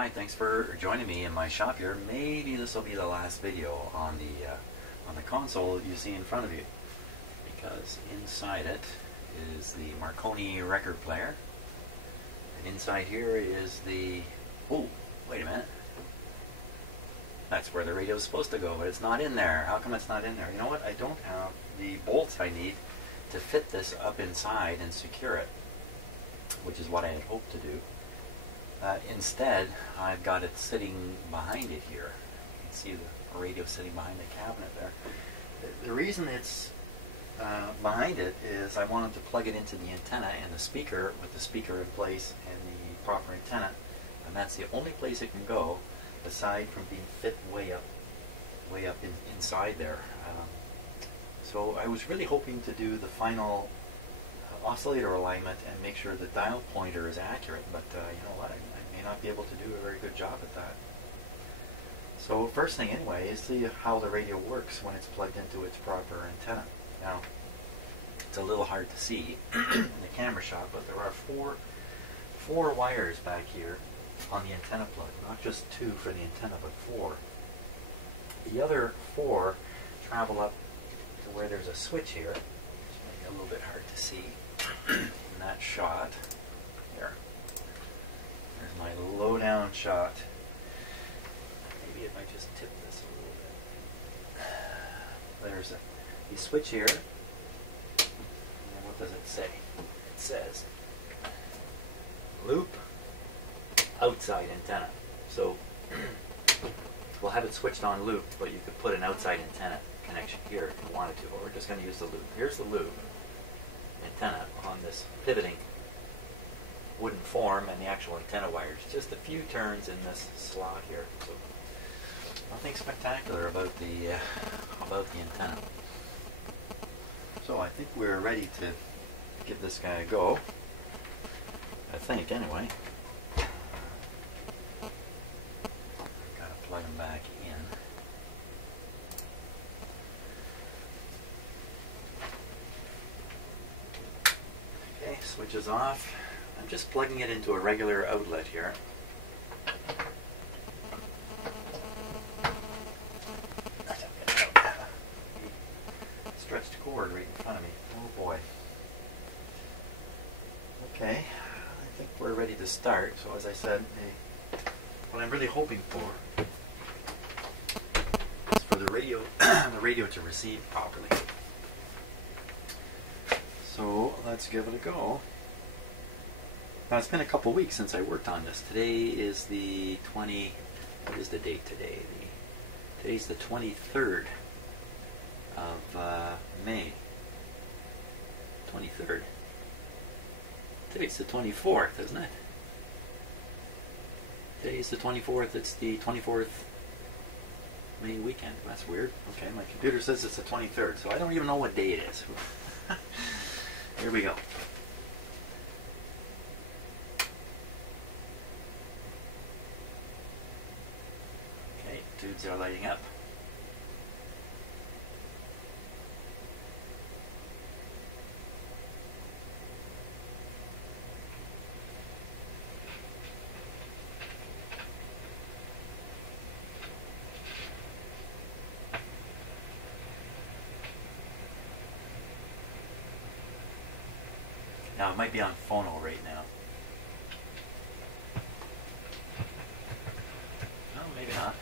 Hi, thanks for joining me in my shop here. Maybe this will be the last video on the console you see in front of you, because inside it is the Marconi record player, and inside here is the, oh, wait a minute, that's where the radio is supposed to go, but it's not in there. How come it's not in there? You know what, I don't have the bolts I need to fit this up inside and secure it, which is what I had hoped to do. Instead, I've got it sitting behind it here. You can see the radio sitting behind the cabinet there. The reason it's behind it is I wanted to plug it into the antenna and the speaker, with the speaker in place and the proper antenna, and that's the only place it can go aside from being fit way up inside there. So I was really hoping to do the final oscillator alignment and make sure the dial pointer is accurate, but you know what, I may not be able to do a very good job at that. So first thing anyway is see how the radio works when it's plugged into its proper antenna. Now, it's a little hard to see in the camera shot, but there are four wires back here on the antenna plug, not just two for the antenna, but four. The other four travel up to where there's a switch here. It's maybe a little bit hard to see in that shot. Here. There's my low down shot. Maybe if I just tip this a little bit. There's the switch here. And what does it say? It says loop outside antenna. So we'll have it switched on loop, but you could put an outside antenna connection here if you wanted to, but we're just going to use the loop. Here's the loop antenna on this pivoting wooden form and the actual antenna wires. Just a few turns in this slot here. So nothing spectacular about the antenna. So I think we're ready to give this guy a go. I think anyway. Gotta plug him back in. Okay, switch is off. I'm just plugging it into a regular outlet here. Stretched cord right in front of me. Oh boy. Okay, I think we're ready to start. So as I said, what I'm really hoping for is for the radio to receive properly. So let's give it a go. Now it's been a couple weeks since I worked on this. Today is the what is the date today? Today's the 23rd of May. 23rd. Today's the 24th, isn't it? Today's the 24th. It's the 24th May weekend. That's weird. Okay, my computer says it's the 23rd, so I don't even know what day it is. Here we go. Okay, tubes are lighting up. Now it might be on phono right now. No, maybe not.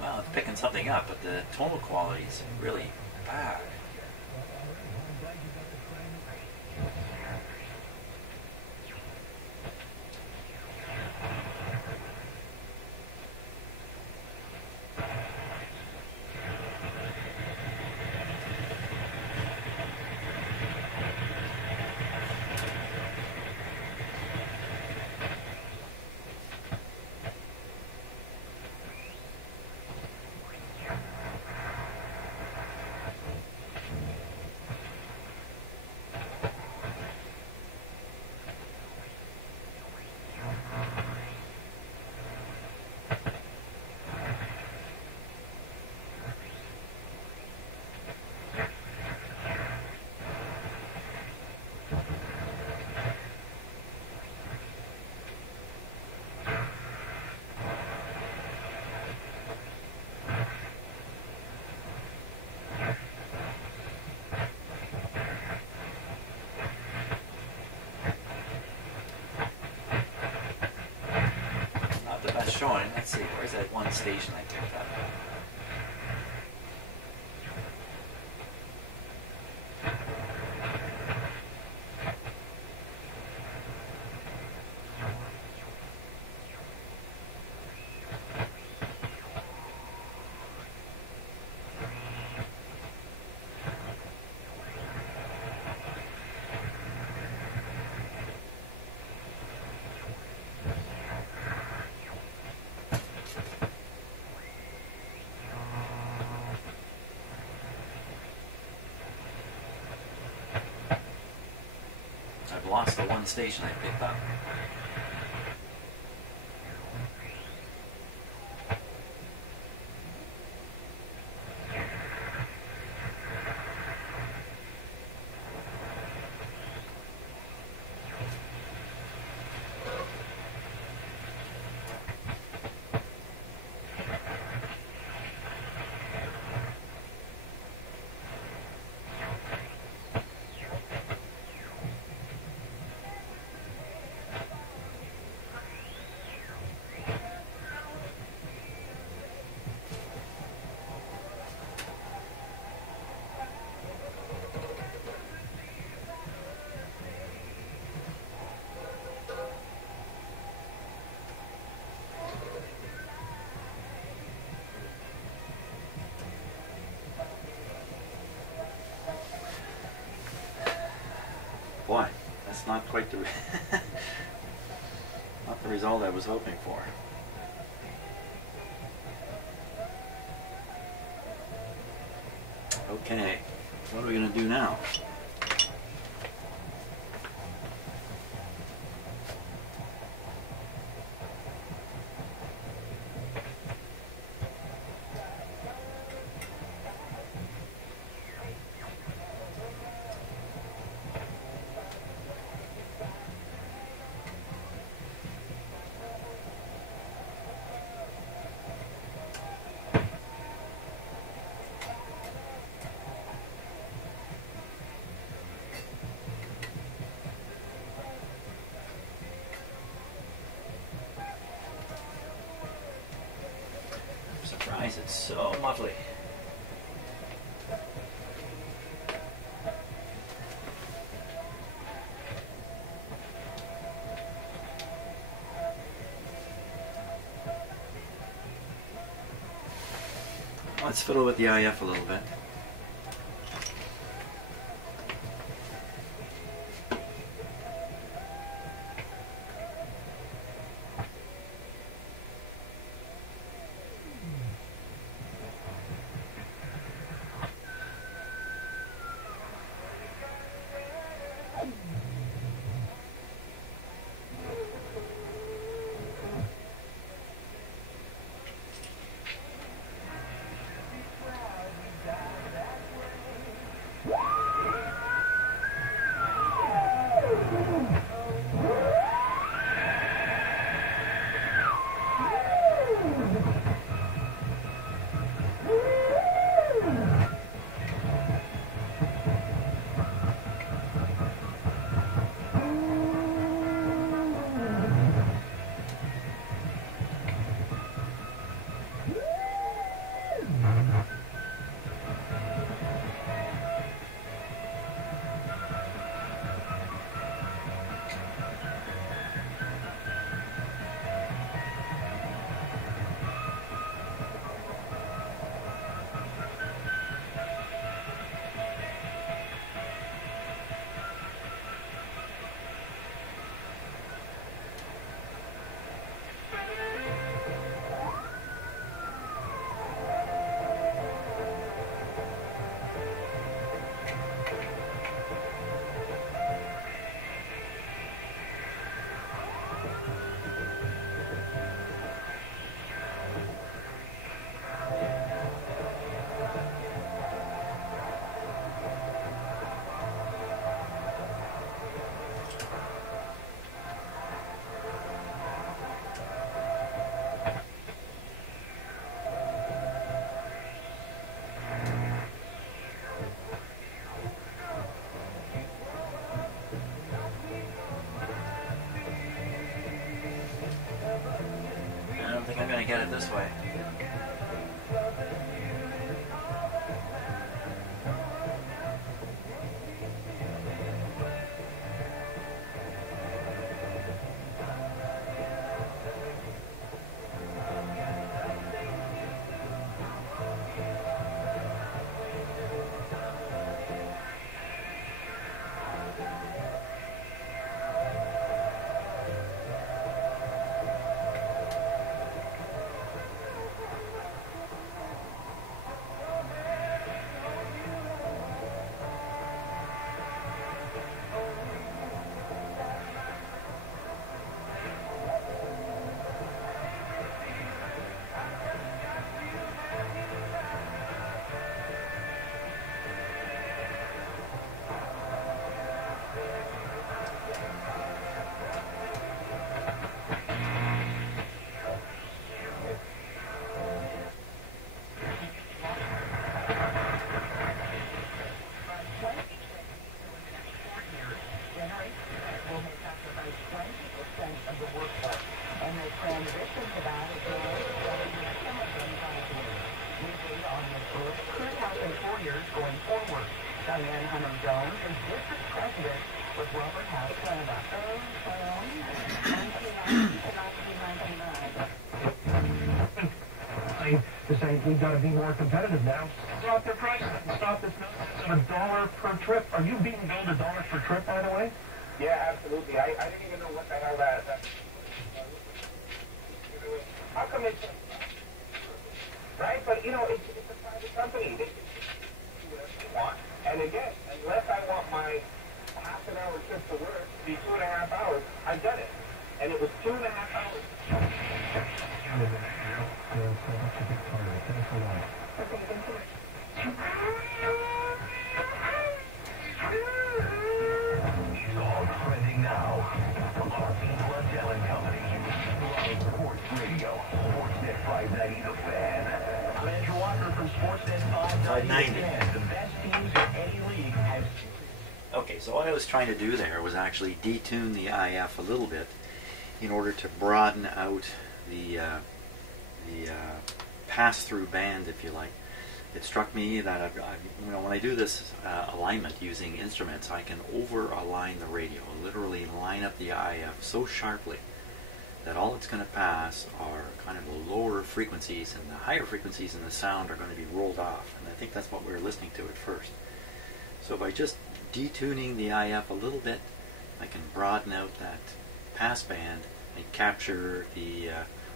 Well, it's picking something up, but the tonal quality is really bad. showing. Let's see, where's that one station I picked up? I've lost the one station I picked up. Boy, that's not quite the not the result I was hoping for. Okay, what are we going to do now? Surprised it's so muffly. Let's fiddle with the IF a little bit. gonna get it this way. We've got to be more competitive now. Drop their prices and stop this nonsense of $1 per trip. Are you being billed $1 per trip, by the way? Yeah, absolutely. I didn't even know what the hell that. How come it's right? But you know, it's a private company. They can do whatever they want. And again, unless I want my half an hour trip to work to be 2.5 hours, I've done it, and it was 2.5 hours. It's all trending now. Company. Sports Radio. Sportsnet 590 The Fan. I'm Andrew Walker from Sportsnet 590 The Fan. The best teams in any league have... Okay, so what I was trying to do there was actually detune the IF a little bit in order to broaden out the pass-through band, if you like. It struck me that when I do this alignment using instruments, I can over-align the radio, literally line up the IF so sharply that all it's going to pass are kind of the lower frequencies, and the higher frequencies in the sound are going to be rolled off. And I think that's what we were listening to at first. So by just detuning the IF a little bit, I can broaden out that pass band and capture the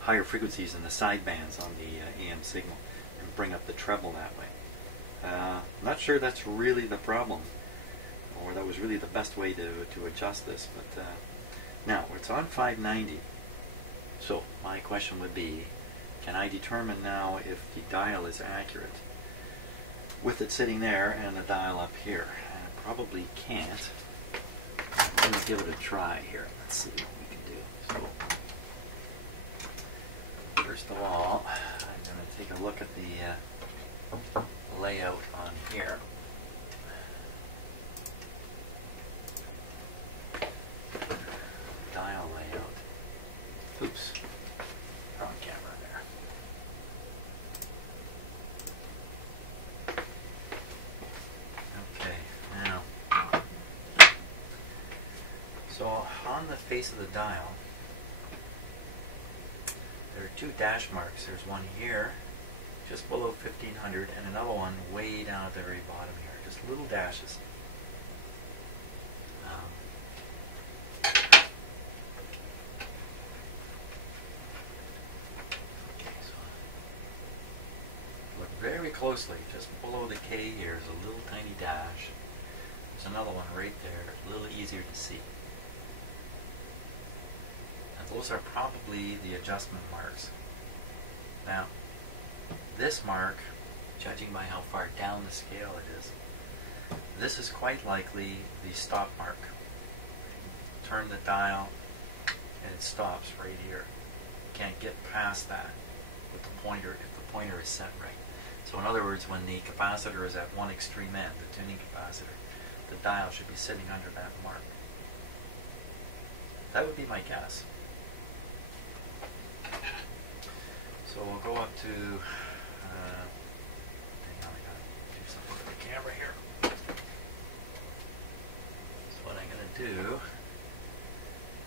higher frequencies in the side bands on the AM signal and bring up the treble that way. I'm not sure that's really the problem, or that was really the best way to adjust this, but now it's on 590. So my question would be, can I determine now if the dial is accurate with it sitting there and the dial up here? And I probably can't. Let me give it a try here. Let's see what we can do. So first of all, I'm going to take a look at the layout on here. Dial layout. Oops. Wrong camera there. Okay, now. So on the face of the dial, there are two dash marks. There's one here, just below 1500, and another one way down at the very bottom here. Just little dashes. Look very closely. Just below the K here is a little tiny dash. There's another one right there, a little easier to see. And those are probably the adjustment marks. Now, this mark, judging by how far down the scale it is, this is quite likely the stop mark. Turn the dial and it stops right here. You can't get past that with the pointer if the pointer is set right. So in other words, when the capacitor is at one extreme end, the tuning capacitor, the dial should be sitting under that mark. That would be my guess. So we'll go up to, hang on, I gotta do something with the camera here. So what I'm gonna do,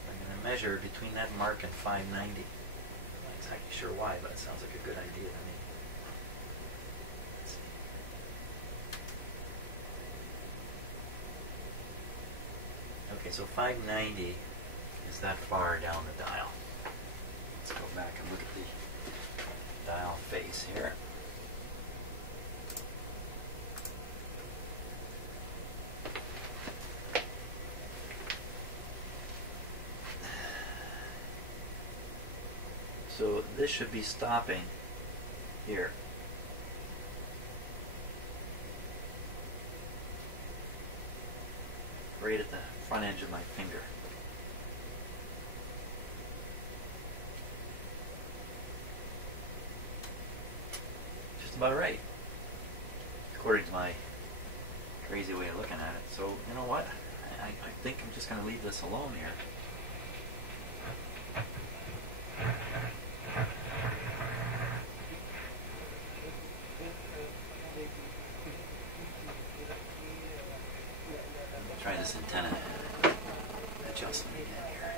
I'm gonna measure between that mark and 590. I'm not exactly sure why, but it sounds like a good idea to me. Let's see. Okay, so 590 is that far down the dial. Let's go back and look at the dial face here. So this should be stopping here. Right at the front edge of my finger. Just about right, according to my crazy way of looking at it. So you know what? I think I'm just going to leave this alone here. Try this antenna adjustment again here.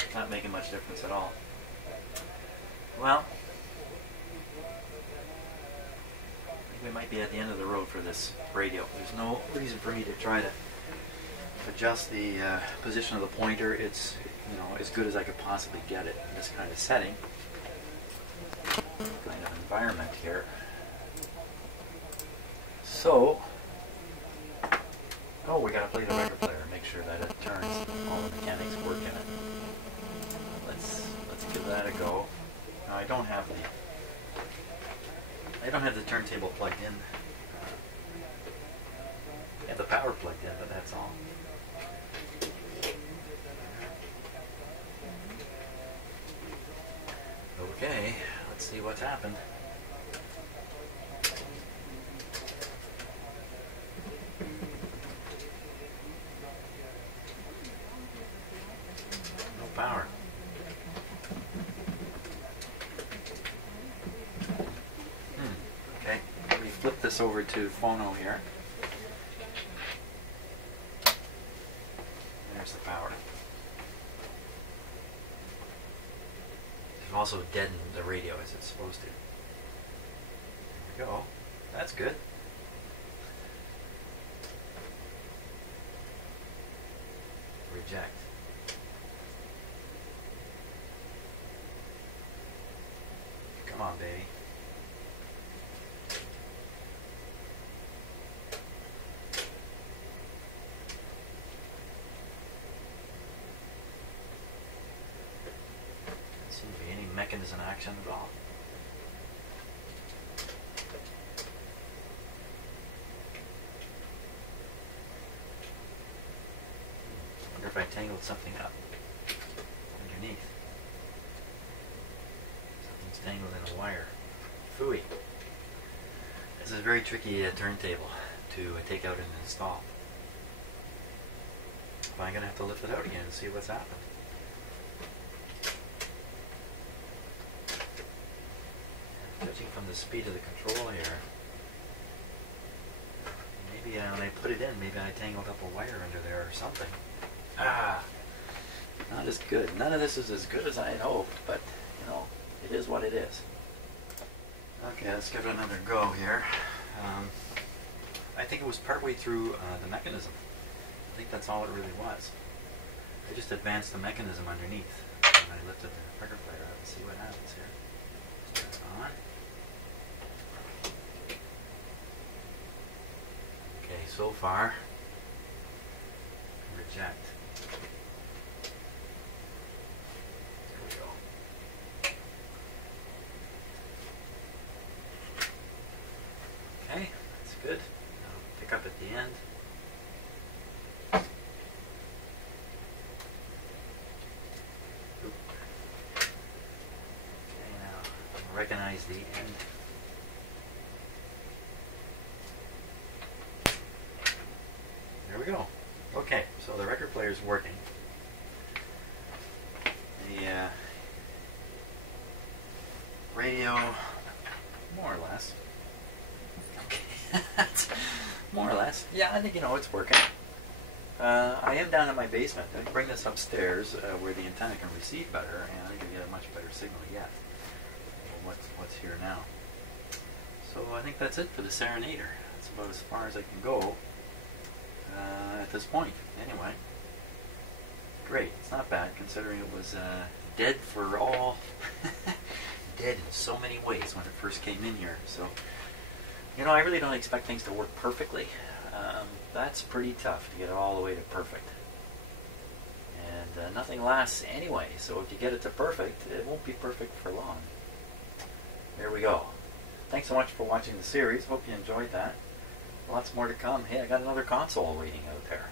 It's not making much difference at all. Well, we might be at the end of the road for this radio. There's no reason for me to try to adjust the position of the pointer. It's, you know, as good as I could possibly get it in this kind of setting, kind of environment here. So, oh, we gotta play the record player. Make sure that it turns. All the mechanics work in it. Let's give that a go. Now I don't have the turntable plugged in. I have the power plugged in, but that's all. Okay, let's see what's happened. No power. Okay, let me flip this over to phono here. There's the power. It also deadened the radio as it's supposed to. There we go. That's good. Reject. Come on, baby. Doesn't seem to be any mechanism action at all. I wonder if I tangled something up underneath. Something's tangled in a wire. Phooey. This is a very tricky turntable to take out and install. But I'm going to have to lift it out again and see what's happened. Judging from the speed of the control here, maybe when I put it in, maybe I tangled up a wire under there or something. Ah, not as good. None of this is as good as I had hoped, but, you know, it is what it is. Okay, let's give it another go here. I think it was partway through the mechanism. I think that's all it really was. I just advanced the mechanism underneath, and I lifted the record player up and see what happens here. Just turn it on. Okay, so far, reject. There we go. Okay, that's good. Now pick up at the end. recognize the end. There we go. Okay, so the record player is working. The radio, more or less. Okay, more or less. Yeah, I think it's working. I am down in my basement. I bring this upstairs where the antenna can receive better, and I think we get a much better signal yet. What's here now? So I think that's it for the Serenader. That's about as far as I can go at this point. Anyway, great. It's not bad considering it was dead for all, dead in so many ways when it first came in here. So, I really don't expect things to work perfectly. That's pretty tough to get it all the way to perfect. And nothing lasts anyway, so if you get it to perfect, it won't be perfect for long. There we go. Thanks so much for watching the series. Hope you enjoyed that. Lots more to come. Hey, I got another console waiting out there.